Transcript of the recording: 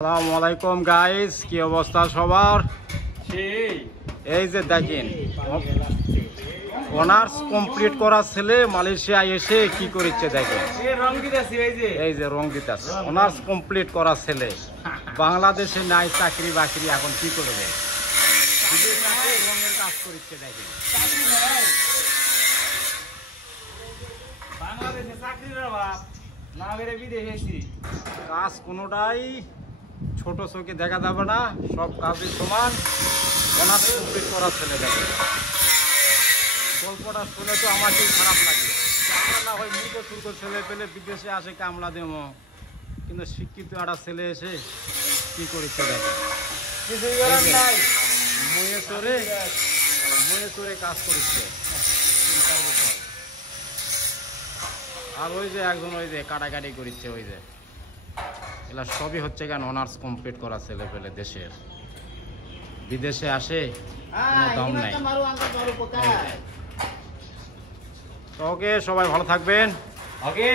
আসসালামু আলাইকুম গাইস, কি অবস্থা সবার? এই যে দেখেন, অনার্স কমপ্লিট করা ছেলে মালয়েশিয়ায় এসে কি করেছে দেখেন। এই যে রং দিতেছে, অনার্স কমপ্লিট করা ছেলে বাংলাদেশে নাই চাকরি বাকরি, এখন কি করবে? রঙের কাজ করছে দেখেন। বাংলাদেশে চাকরির অভাব না বেড়ে বিদেশে কাজ কোনোটাই ছোট চোখে দেখা যাবে না, সব কাজই সমান। অনার্স কমপ্লিট করা ছেলে দেখে, গল্পটা শুনে তো আমাকেই খারাপ লাগে। আমরা না হয় মূর্খ সূর্খ ছেলে পেলে বিদেশে আসে কামলা দেব, কিন্তু শিক্ষিত একটা ছেলে এসে কি করেছে দেখে। ময়ে চড়ে কাজ করেছে। আর ওই যে একজন ওই যে কাটাকাটি করেছে, ওই যে এগুলা সবই হচ্ছে কেন অনার্স কমপ্লিট করা ছেলে পেলে দেশের। বিদেশে আসে কোনো দাম নাই। ওকে, সবাই ভালো থাকবেন। ওকে।